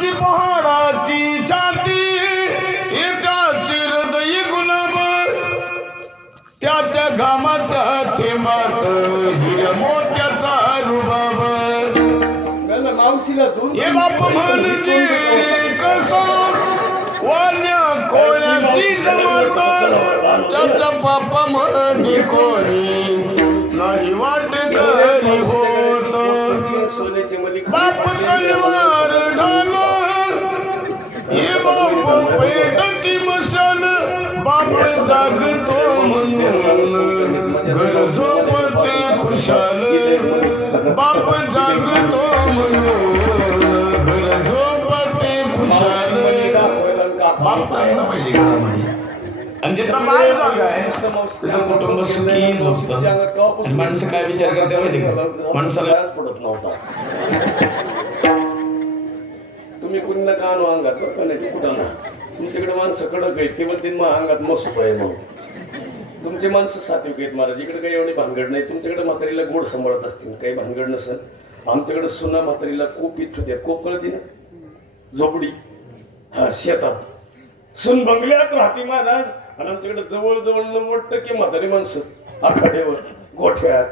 उंचाची पहाडाची छाती एकाची हृदय गुलाब. त्याच्या घामाच्या थेंबात हिर मोत्याचा रुबाब. हे बाप म्हणजे कसं? वाल्या कोळ्याची जमात त्याच्या बापा म्हणजे कोणी नाही वाट घरी होत बाप तलवार ढाल बाप मशाल बाप जागतो म्हणून. घर झोपते खुशाल बाप जागतो म्हणून. घर झोपते खुशाल. बाप चांगला पाहिजे घरामध्ये आणि ज्याचा बाय जागा आहे त्याचं कुटुंब सुखी झोपतं आणि माणसं काय विचार करते माहिती का? माणसाला पडत नव्हता. तुम्ही कुणीला कान वाहन घातलं नाही कुठं ना तुमच्याकडे माणसं कडक आहेत ते म्हणतील मग अंगात मस्त आहे मग तुमचे माणसं सात्विक आहेत महाराज इकडे काही एवढी भानगड नाही. तुमच्याकडे म्हातारीला गोड सांभाळत असतील काही भानगड नसेल. आमच्याकडे सुना म्हातारीला कोप येत होत्या कोप कळती ना? झोपडी हा शेतात. सुन बंगल्यात राहते महाराज. आणि आमच्याकडे जवळजवळ जवळ नव्वद टक्के म्हातारी माणसं. आखाड्यावर गोठ्यात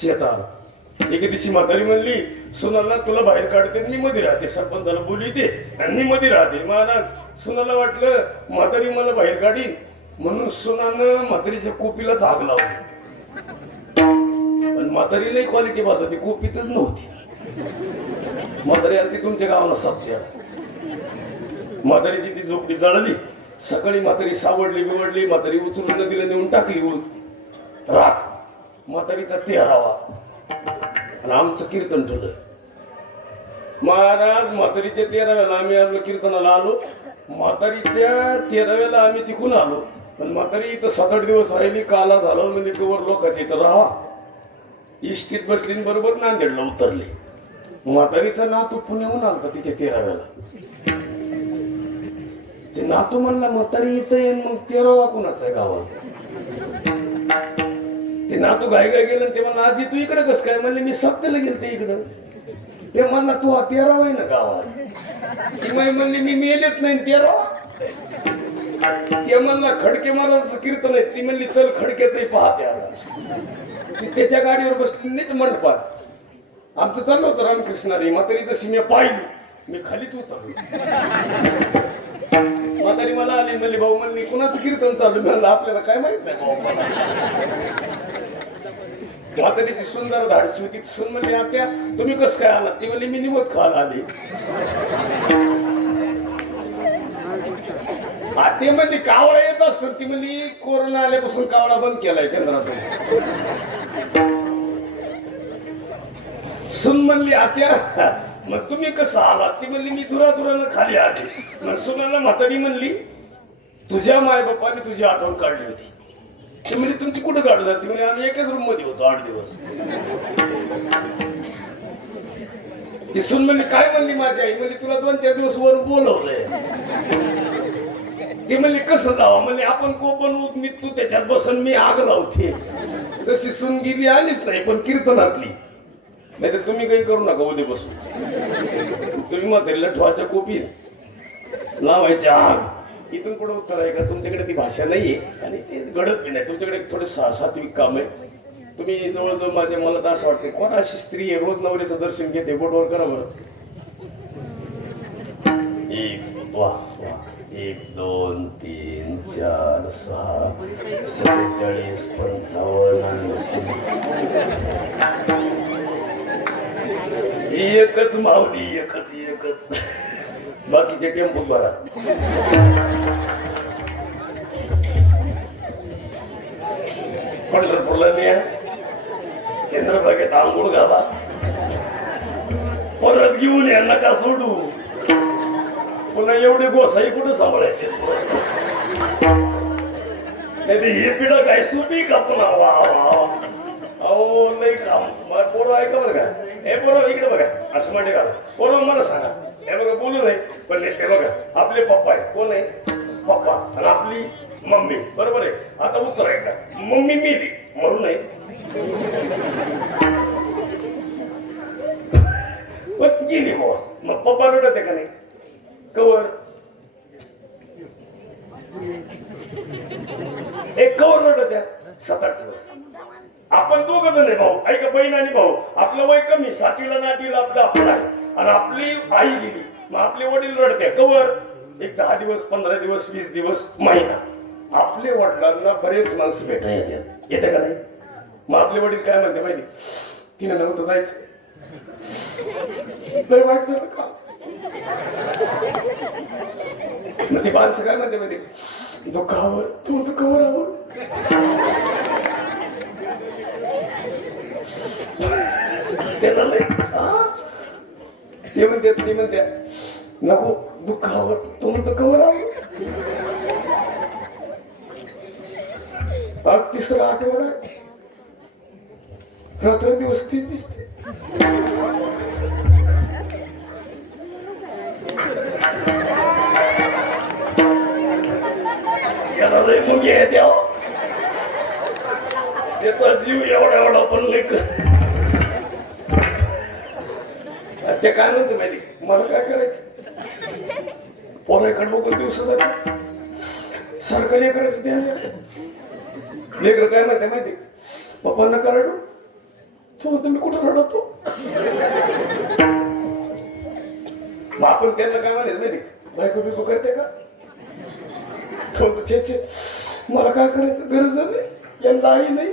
शेतात. एके दिवशी म्हातारी म्हणली सुनाला तुला बाहेर काढते मी मध्ये राहते. सरपंचाला बोलली ते आणि मी मध्ये राहते. महाराज सुनाला वाटलं म्हातारी मला बाहेर काढीन म्हणून सुनानं म्हातारीच्या कोपीला झाग लावली. आणि म्हातारीलाही क्वालिटी होती कोपीतच नव्हती. म्हातारी आली ती तुमच्या गावाला सापच्या म्हातारीची ती झोपडी जळली. सकाळी म्हातारी सावडली बिवडली म्हातारी उचलून नदीला नेऊन टाकली ऊन. राख म्हातारीचा तेहरावा. आणि आमचं कीर्तन ठेवलं महाराज म्हातारीच्या तेराव्याला आम्ही आपलं कीर्तनाला आलो. म्हातारीच्या तेराव्याला आम्ही तिकून आलो. पण म्हातारी इथं सात आठ दिवस राहिली काला झालं म्हणजे कवर लोकांची इथं राहा. इष्टीत बसलींबरोबर बरोबर नांदेडला उतरले. म्हातारीचा नातू पुण्याहून आलता तिच्या तेराव्याला. ते नातू म्हणला म्हातारी इथं येईन मग तेरावा कुणाचा आहे गावात? ते नातू गाय गाय गेलं आणि ते म्हणलं आधी तू इकडे कस काय? म्हणले मी सप्तेला गेलते इकडं. ते म्हणला तू हा तेरावा आहे ना गावात? ती म्हणली मी मेलेत नाही तेरावा. ते म्हणला खडके महाराजांचं कीर्तन आहे. ती म्हणली चल खडक्याचंही पाहते आता ती त्याच्या गाडीवर बसली नीट मंडपात. आमचं चाललं होतं रामकृष्णारी म्हातारी जशी मी पाहिली मी खालीच उतरलो. म्हातारी मला आली म्हणली भाऊ म्हणली कुणाचं कीर्तन चालू म्हणलं आपल्याला काय माहीत नाही भाऊ म्हातारीची सुंदर धाडसी होती सुन म्हणली आत्या तुम्ही कसं काय आला ती म्हणली मी निवत खायला आली. आते म्हणली कावळा येत असतो. ती म्हणली कोरोना आल्यापासून कावळा बंद केलाय केंद्रातून. सुन म्हणली आत्या मग तुम्ही कसं आलात? ती म्हणली मी दुरा दुरानं खाली आले. मग सुनाला म्हातारी म्हणली तुझ्या माय बापाने तुझी आठवण काढली होती. ती म्हणजे तुमची कुठं काढू जाते म्हणजे आम्ही एकाच रूममध्ये होतो आठ दिवस. ती सुन म्हणली काय म्हणली माझी आई म्हणजे तुला दोन चार दिवस वर बोलवलंय. ती म्हणली कसं जावं? म्हणजे आपण कोपन मी तू त्याच्यात बसून मी आग लावते. तशी सुनगिरी आलीच नाही पण कीर्तनातली. नाही तर तुम्ही काही करू नका उद्या बसून. तुम्ही म्हातारीला ठेवायच्या कोपी लावायच्या आग. इथून पुढे उत्तर आहे का? तुमच्याकडे ती भाषा नाही आहे आणि ते घडत नाही. तुमच्याकडे थोडे सा- सात्विक काम आहे. तुम्ही जवळजवळ माझे मला तर असं वाटते कोण अशी स्त्री आहे? रोज नवऱ्याचं दर्शन घेते बोटवर करा बरं. एक वा वा. एक दोन तीन चार सहा सत्तेचाळीस पंचावन्न एकच मावली एकच एकच. बाकीचे टेम्पो भरा पंढरपूरला न्या चंद्रभागेत आंघोळ घाला. परत घेऊन या नका सोडू. पुन्हा एवढे गोसाई कुठं सांभाळायचे? नाही ते हे पिढा काय सुपी का पुन्हा? वा वा अहो लई काम. पोरं ऐका बरं का? हे पोरं इकडे बघा. असं म्हणते का पोरं मला सांगा. हे बघा बोलू नाही पण हे बघा आपले पप्पा आहे कोण आहे? पप्पा. आणि आपली मम्मी. बरोबर आहे? आता उत्तर आहे का? मम्मी मेली म्हणून नाही. गेली बाबा मग पप्पा रडत आहे का नाही? कवर. एक कवर रडत त्या सात आठ दिवस. आपण दोघ जण आहे भाऊ. ऐका बहीण आणि भाऊ. आपलं वय कमी. सातवीला ना आपलं आपलं आहे. आणि आपली आई गेली. मग आपले वडील रडते. कवर? एक दहा दिवस पंधरा दिवस वीस दिवस महिना. आपले वडिलांना बरेच माणसं भेटायला येते का नाही? मग आपले वडील काय म्हणते माहिती? तिने नव्हतं जायचं. नाही वाईट झालं का? मग ती माणसं काय म्हणते माहिती? दुःखावर तू दुःखावर आवर त्याला नाही ते म्हणते ते म्हणते नको दुःखावर तू म्हणतो कवर आहे. आज तिसरा आठवडा आहे. रात्र दिवस तीच दिसते. त्याला लय मुंगी आहे त्याचा जीव एवढा एवढा पण लेख ते काय म्हणते माहिती मला काय करायचं? पोराकडे बघून दिवस जाते सारखं करायचं द्या लेकर काय म्हणते माहिती पप्पांना का? रडू. तो म्हणतो मी कुठं रडवतो मग आपण त्यांना काय म्हणायचं माहिती बायको बिको करते का? तो छे छे मला काय करायचं? गरज नाही. यांना आई नाही.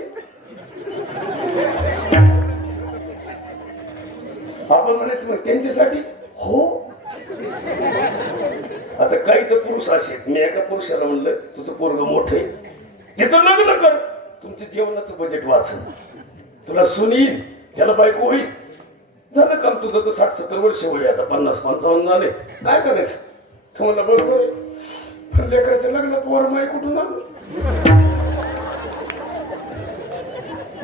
आपण म्हणायचं मग त्यांच्यासाठी? हो. आता काही तर पुरुष असे. मी एका पुरुषाला म्हणलं तुझं पोरग मोठं आहे. त्याचं लग्न कर. तुमच्या जेवणाचं बजेट वाचन. तुला सुनील त्याला बायको होईल. झालं काम तुझं तर साठ सत्तर वर्ष होईल आता पन्नास पंचावन्न झाले. काय करायचं? तुम्हाला बरोबर आहे. पण लेकराच्या लग्नात माई कुठून आलं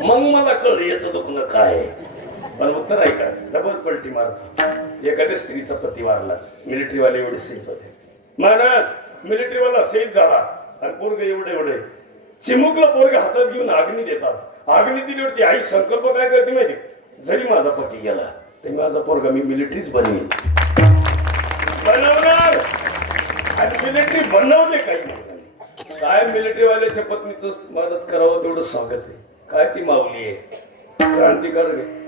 मग मला कळ याचं दुखणं काय आहे. पण उत्तर ऐका. डबल पलटी मारत एखाद्या स्त्रीचा पती मारला. मिलिटरीवाले एवढे सेफ होते. महाराज मिलिटरीवाला सेफ झाला. आणि पोरग एवढे एवढे. चिमुकला पोरग हातात घेऊन आग्नी देतात. आग्नी दिल्यावरती आई संकल्प काय करते माहिती? जरी माझा पती गेला तरी माझा पोरगा मी मिलिटरीच बनवेन. बनवणार! आणि मिलिटरी बनवले काही नाही. काय मिलिटरीवाल्याच्या पत्नीचं मदत करावं तेवढं स्वागत आहे. काय ती माऊली आहे? क्रांतिकारक आहे.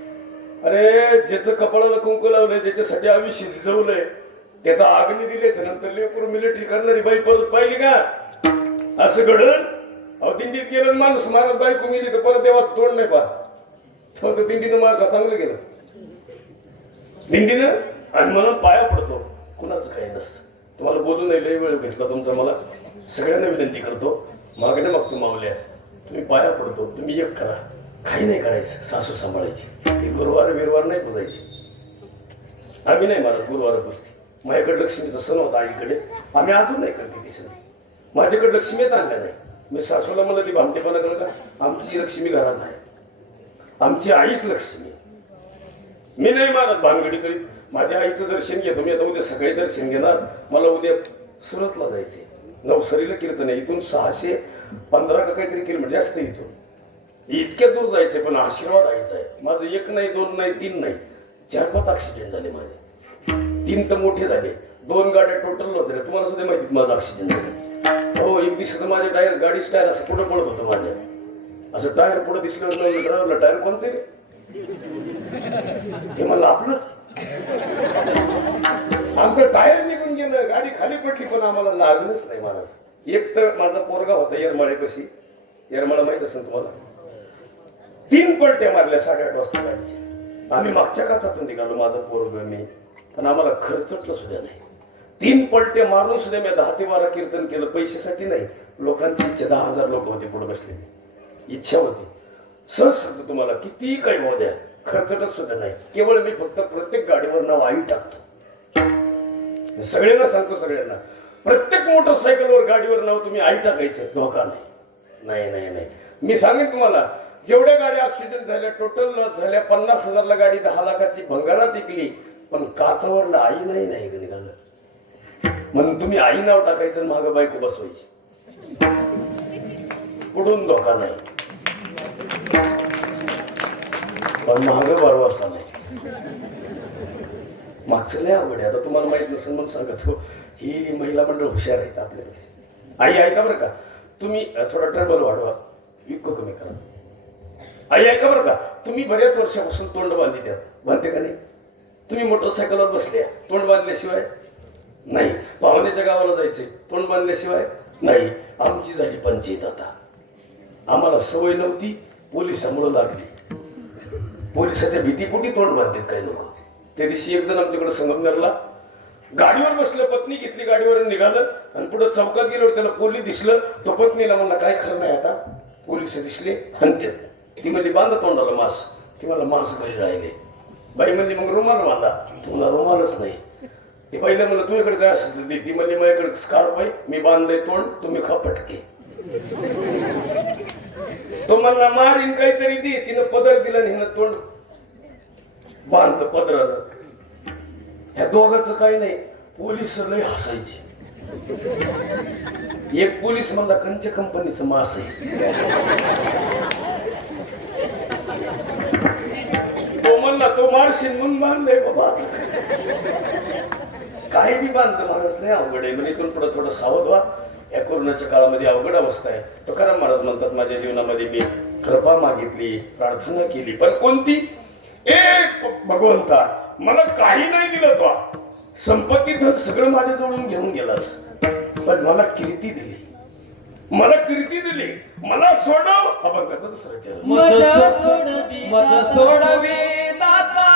अरे ज्याचं कपाळाला कुंकू लावलंय ज्याच्यासाठी आयुष्य शिजवलंय त्याचा आग्नी दिलेच नंतर लेकरू मिलिटरी करणारी बाई परत पाहिली का? असं घडल? अहो दिंडीत गेलं माणूस महाराज बायको गेली तर परत देवाचं तोंड नाही पाहत. फक्त तर दिंडीनं माझा चांगलं गेलं दिंडीनं? आणि म्हणून पाया पडतो. कुणाचं काही नसतं. तुम्हाला बोलू नाही लय वेळ घेतला तुमचा मला. सगळ्यांना विनंती करतो. मागण्या मागतो मावल्या. तुम्ही पाया पडतो. तुम्ही एक करा. काही नाही करायचं. सासू सांभाळायची. गुरुवार बिरवार नाही पुजायची. आम्ही नाही मारत गुरुवार पुजते. माझ्याकडे लक्ष्मी सण होता आईकडे. आम्ही अजून नाही करते ती सण. माझ्याकडे लक्ष्मीच चांगल्या नाही? मी सासूला मला ती भामटेपणा करत का? आमची लक्ष्मी घरात आहे. आमची आईच लक्ष्मी मी नाही मारत भानगडी करीत. माझ्या आईचं दर्शन घेतो. मी आता उद्या सकाळी दर्शन घेणार. मला उद्या सुरतला जायचे नवसरीला कीर्तन आहे. इथून सहाशे पंधरा का काहीतरी किलोमीटर जास्त इथून. इतक्या दूर जायचंय पण आशीर्वाद आहे माझं एक नाही दोन नाही तीन नाही. चार पाच ऍक्सिडेंट झाले माझे. तीन तर मोठे झाले. दोन गाड्या टोटल नव्हत्या. तुम्हाला सुद्धा माहिती माझं ऍक्सिडेंट झालं. हो एक दिवशी तर माझे टायर गाडीच टायर असं पुढे पडत होतं माझ्या. असं टायर पुढे दिसल्यावर ड्रायव्हरला टायर कोणते? हे ते आपलंच. आमचं टायर निघून गेलं. गाडी खाली पडली पण आम्हाला लागलंच नाही मला एक तर माझा पोरगा होता येरमाळे कशी येरमाळा माहीत असेल तुम्हाला? तीन पलटे मारल्या साडेआठ वाजता गाडीचे आम्ही मागच्या काचातून निघालो माझं पोरग मी. पण आम्हाला खर्चटलं सुद्धा नाही. तीन पलटे मारून सुद्धा मी दहा ते बारा कीर्तन केलं पैशासाठी नाही. लोकांची इच्छा दहा हजार लोक होते पुढे बसलेली. इच्छा होती. सहज सांगतो तुम्हाला किती काही होऊ द्या. खर्चटच सुद्धा नाही. केवळ मी फक्त प्रत्येक गाडीवर नाव आई टाकतो. सगळ्यांना सांगतो सगळ्यांना. प्रत्येक मोटरसायकलवर गाडीवर नाव तुम्ही आई टाकायचं धोका नाही. नाही नाही नाही. मी सांगेन तुम्हाला जेवढ्या गाड्या ऍक्सिडेंट झाल्या टोटल लॉस झाल्या पन्नास हजारला गाडी दहा लाखाची भंगारात विकली. पण काचावर आई नाही नाही निघालं. म्हणून तुम्ही आई नाव टाकायचं माग बायको बसवायची. कुठून धोका नाही. पण माग भरवसा नाही. मागचं नाही आवड आहे. आता तुम्हाला माहीत नसेल म्हणून सांगत. हो ही महिला मंडळ हुशार आहेत आपल्याकडे आई ऐका बरं का. तुम्ही थोडा ट्रबल वाढवा. इतकं कमी करा. आई ऐका बरं का. तुम्ही बऱ्याच वर्षापासून तोंड बांधली द्या बांधते का नाही? तुम्ही मोटरसायकलवर बसले तोंड बांधल्याशिवाय? नाही. पाहुण्याच्या गावाला जायचे तोंड बांधल्याशिवाय? नाही. आमची झाली पंचायत आता. आम्हाला सवय नव्हती. पोलिसामुळं लागली. पोलिसाच्या भीतीपोटी तोंड बांधतात काही लोक. त्या दिवशी एक जण आमच्याकडे संगमनेरला गाडीवर बसलं पत्नी घेतली गाडीवर निघालं. आणि पुढे चौकात गेल्यावर त्याला पोलीस दिसलं. तो पत्नीला म्हणला काय खरं नाही आता? पोलीस दिसले हंत्यात ती म्हणजे बांधा तोंडाला मास ती मला मास घरी राहिले बाई म्हणजे मग रुमाल बांधा तुला रुमालच नाही ती बाईला म्हणलं तुझ्याकडे इकडे काय असेल ते ती म्हणजे माझ्याकडे स्कार्फ आहे मी बांधलंय तोंड तुम्ही खपटके फटके तो म्हणला मारीन काहीतरी दे तिनं पदर दिला आणि हिनं तोंड बांधलं पदरानं ह्या दोघांचं काही नाही पोलीस लय हसायचे एक पोलीस म्हणला कंच कंपनीचं मास आहे तो म्हणला तो मारशील म्हणून बांधलंय बाबा. काही बी बांधलं महाराज नाही अवघड आहे. म्हणजे इथून पुढे थोडं सावध व्हा. या कोरोनाच्या काळामध्ये अवघड अवस्था आहे. तुकाराम महाराज म्हणतात माझ्या जीवनामध्ये मी कृपा मागितली प्रार्थना केली पण कोणती? एक भगवंता मला काही नाही दिलं तो. संपत्ती धन सगळं माझ्या जवळून घेऊन गेलास. पण मला कीर्ती दिली. मला कीर्ती दिली. मला सोडव. अभंगाचं दुसरं सोडवी. Bye-bye.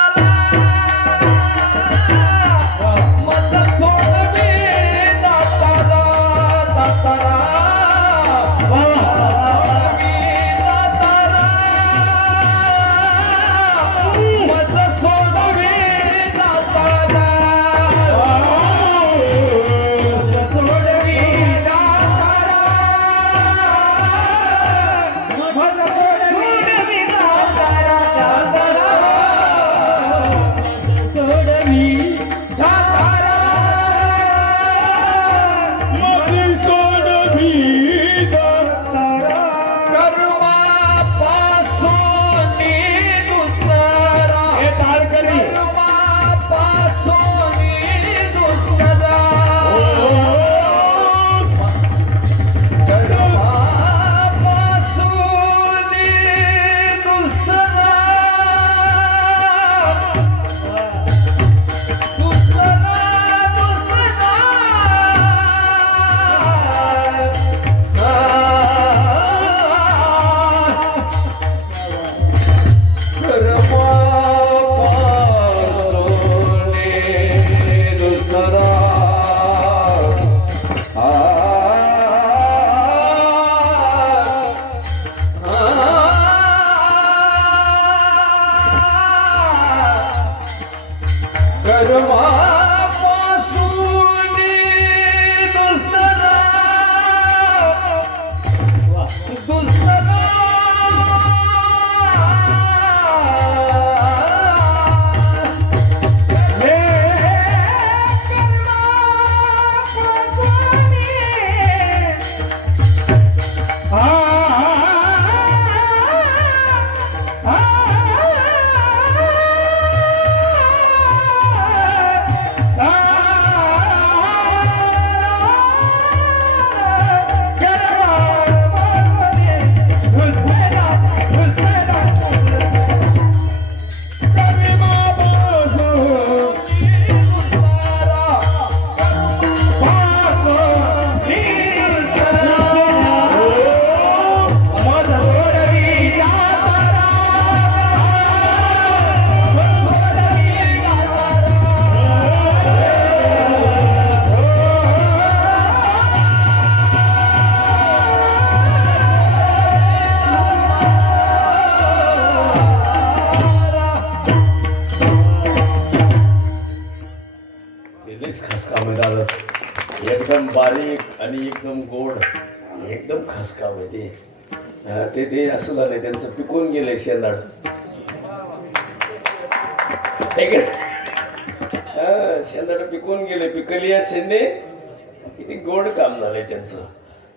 आणि एकदम गोड एकदम खास काम आहे ते ते असं झालंय त्यांचं पिकून गेलंय शेंदाड. हा, शेंदाड पिकून गेले पिकली आहे शेंदे किती गोड काम झालंय त्यांचं.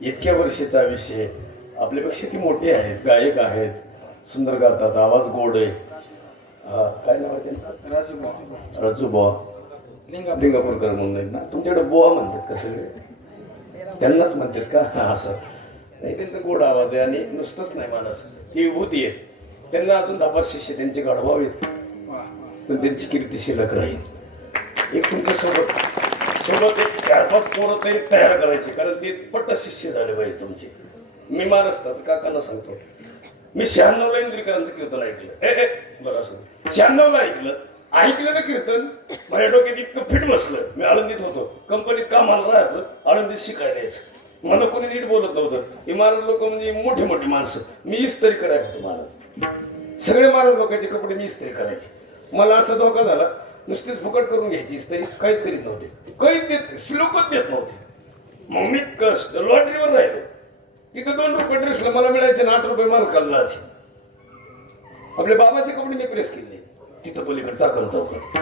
इतक्या वर्षाचं आयुष्य आपल्यापेक्षा ती मोठे आहेत गायक आहेत. सुंदर गातात आवाज गोड आहे. हा, काय नाव आहे त्यांचं? राजू राजू लिंगापूरकर. म्हणून ना? तुमच्याकडे बोवा म्हणतात का सगळे? त्यांनाच म्हणतात का? हा असं. नाही त्यांचा गोड आवाज आहे आणि नुसतंच नाही माणस. ती विभूती आहे. त्यांना अजून दहा शिष्य त्यांचे घडवाव आहेत. पण त्यांची कीर्ती शिल्लक राहील. एक तुमच्यासोबत सोबत एक चार पाच पोरं तरी तयार करायची कारण ते पट्ट शिष्य झाले पाहिजे तुमचे. मी महाराष्ट्रात काकांना सांगतो. मी शहाण्णवला इंद्रिकरांचं कीर्तन ऐकलं. ए बरं असं. शहाण्णवला ऐकलं. ऐकलं ना कीर्तन माझ्या डोक्यात इतकं फिट बसलं. मी आळंदीत होतो. कंपनीत कामाला राहायचं आळंदीत शिकायला यायचं. मला कोणी नीट बोलत नव्हतं. इमारत महाराज लोक म्हणजे मोठे मोठे माणसं. मी इस्त्री करायचो महाराज. सगळे महाराज लोकांचे कपडे मी इस्त्री करायचे. मला असा धोका झाला नुसतीच फुकट करून घ्यायची इस्त्री काहीच करीत नव्हते. काहीच देत श्लोकच देत नव्हते. मग मी कष्ट लॉटरीवर राहिलो. तिथं दोन रुपये ड्रेसला मला मिळायचे ना आठ रुपये माल जायचे आपल्या बाबाचे कपडे मी प्रेस केले. तिथं पलीकडे चाकण चौकात.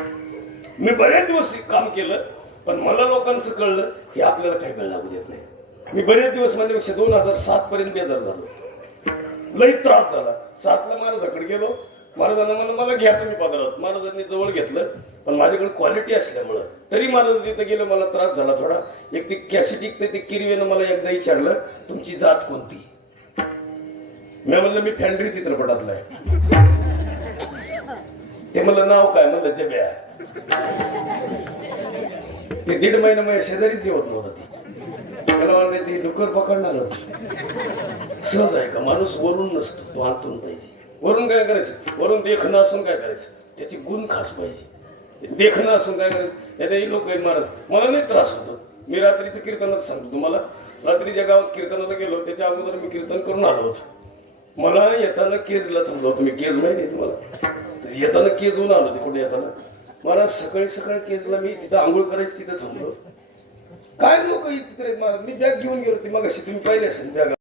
मी बरेच दिवस काम केलं पण मला लोकांचं कळलं हे आपल्याला काही वेळ लागू देत नाही. मी बरेच दिवस माझ्यापेक्षा दोन हजार सात पर्यंत बेजार झालो. लई त्रास झाला. सातला महाराजाकडे गेलो. महाराजांना मला मला घ्या तुम्ही पदरात महाराजांनी जवळ घेतलं पण माझ्याकडे क्वालिटी असल्यामुळं. तरी महाराज तिथं गेलं मला त्रास झाला थोडा. एक ते कॅसेट ते किरवेनं मला एकदा विचारलं तुमची जात कोणती? मी म्हणलं मी फॅन्ड्री चित्रपटातला आहे. ते म्हणलं नाव काय? म्हणलं जब्या. ते दीड महिना माझ्या शेजारीच जेवत नव्हतं ते. मला वाटलं ते डुकर पकडणारच सहज आहे का? माणूस वरून नसतो तो आतून पाहिजे. वरून काय करायचं? वरून देखणं असून काय करायचं? त्याची गुण खास पाहिजे. देखणं असून काय करायचं? याच्याही लोक आहेत महाराज. मला नाही त्रास होतो. मी रात्रीचं कीर्तनच सांगतो तुम्हाला. रात्रीच्या गावात कीर्तनाला गेलो त्याच्या अगोदर मी कीर्तन करून आलो होतो. मला येताना केजला थांबलो होतो मी. केज माहिती तुम्हाला? येताना केजहून आलो ते येताना. मला सकाळी सकाळी केजला मी तिथं आंघोळ करायची तिथं थांबलो. काय लोक तिथे? मी बॅग घेऊन गेलो ती मग अशी तुम्ही पाहिले असेल बॅग.